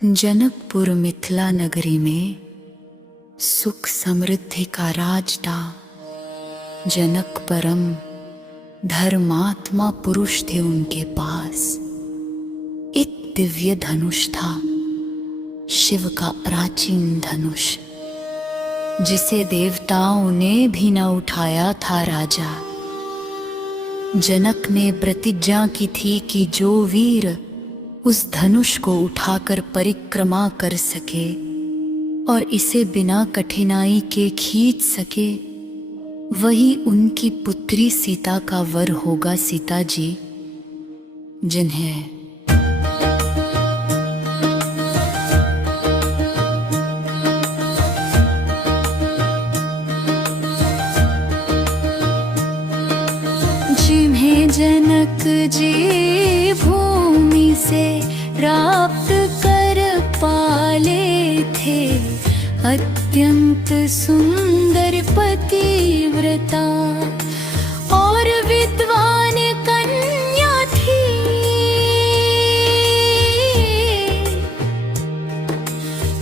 जनकपुर मिथिला नगरी में सुख समृद्धि का राज था। जनक परम धर्मात्मा पुरुष थे। उनके पास एक दिव्य धनुष था, शिव का प्राचीन धनुष, जिसे देवताओं ने भी न उठाया था। राजा जनक ने प्रतिज्ञा की थी कि जो वीर उस धनुष को उठाकर परिक्रमा कर सके और इसे बिना कठिनाई के खींच सके, वही उनकी पुत्री सीता का वर होगा। सीता जी जिन्हें जनक जी भूमि से प्राप्त कर पाले थे, अत्यंत सुंदर पतिव्रता और विद्वान कन्या थी।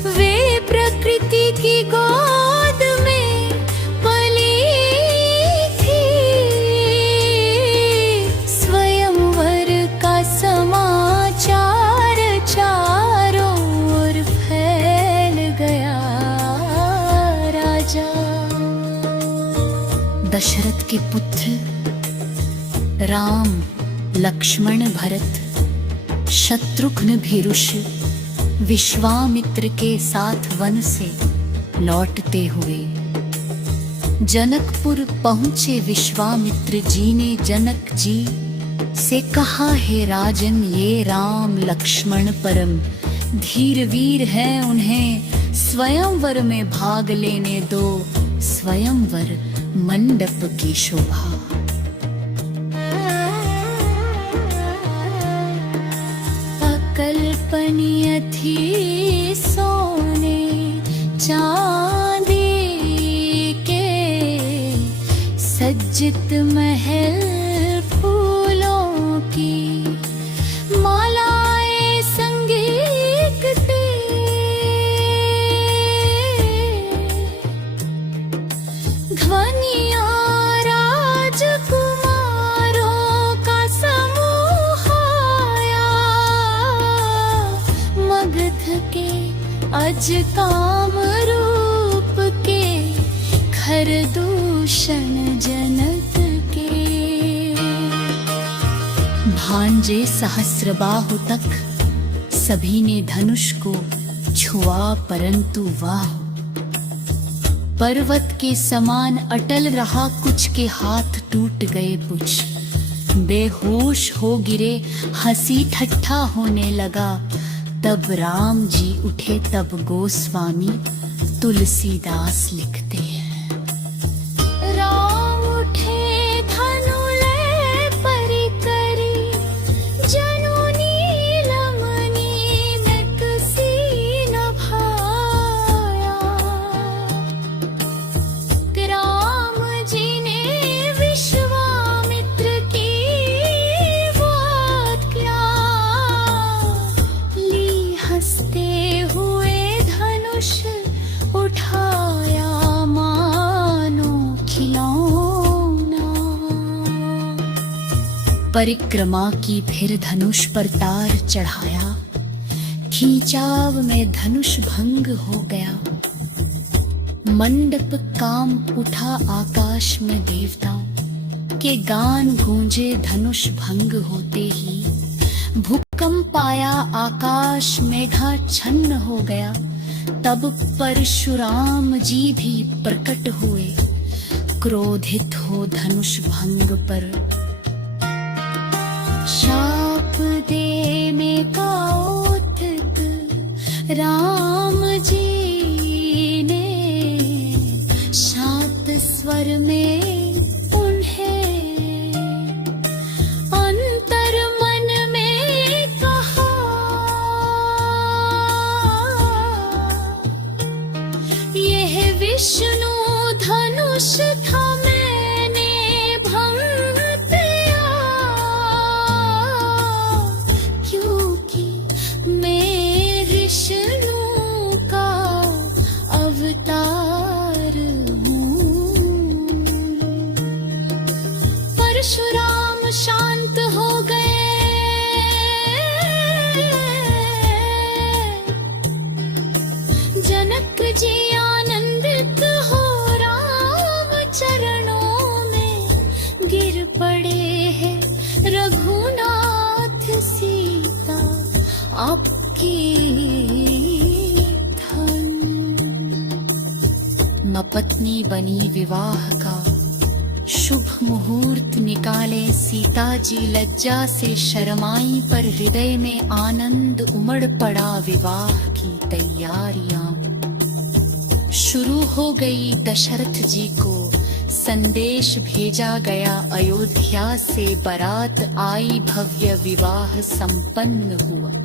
वे प्रकृति की गोद में पली थी, स्वयंवर का समाचार चारों ओर फैल गया। राजा दशरथ के पुत्र राम, लक्ष्मण, भरत, शत्रुघ्न भीरुष विश्वामित्र के साथ वन से लौटते हुए जनकपुर पहुंचे। विश्वामित्र जी ने जनक जी से कहा, हे राजन, ये राम लक्ष्मण परम धीर वीर हैं, उन्हें स्वयंवर में भाग लेने दो। स्वयंवर मंडप की शोभा। अकल्पनीय थी सोने चांदी के सज्जित महल, फूलों की मालाएं संगीत थे, ध्वनियां राजकुमारों का समूह आया। मगध के अज काम रूप के खरदूषण जनक के, भांजे सहस्रबाहु तक सभी ने धनुष को छुआ, परंतु वाह, पर्वत के समान अटल रहा। कुछ के हाथ टूट गए, कुछ बेहोश हो गिरे, हंसी ठट्ठा होने लगा। तब राम जी उठे, तब गोस्वामी तुलसीदास लिखते हैं, राम उठे धनु ले परिकरी, जनु नीलमणि नकसी न भाया। राम जी ने विश्वामित्र की आज्ञा ली, हंसते हुए धनुष उठाया मानो खिलौना। परिक्रमा की, फिर धनुष पर तार चढ़ाया, खींचाव में धनुष भंग हो गया। मंडप काम उठा, आकाश में देवताओं के गान गूंजे। धनुष भंग होते ही भूकंप आया, आकाश मेघाच्छन्न हो गया। तब परशुराम जी भी प्रकट हुए, क्रोधित हो धनुष भंग पर शाप देने का उठक राम जी ने शांत स्वर में उन्हें अंतर मन में कहा, यह विष्णु धनुष था, मैंने भंग किया, क्योंकि मैं ऋषि धर्म पत्नी बनी विवाह का। शुभ मुहूर्त निकाले सीता जी लज्जा से शर्माई, पर हृदय में आनंद उमड़ पड़ा। विवाह की तैयारियां शुरू हो गई। दशरथ जी को संदेश भेजा गया अयोध्या से, बारात आई, भव्य विवाह संपन्न हुआ।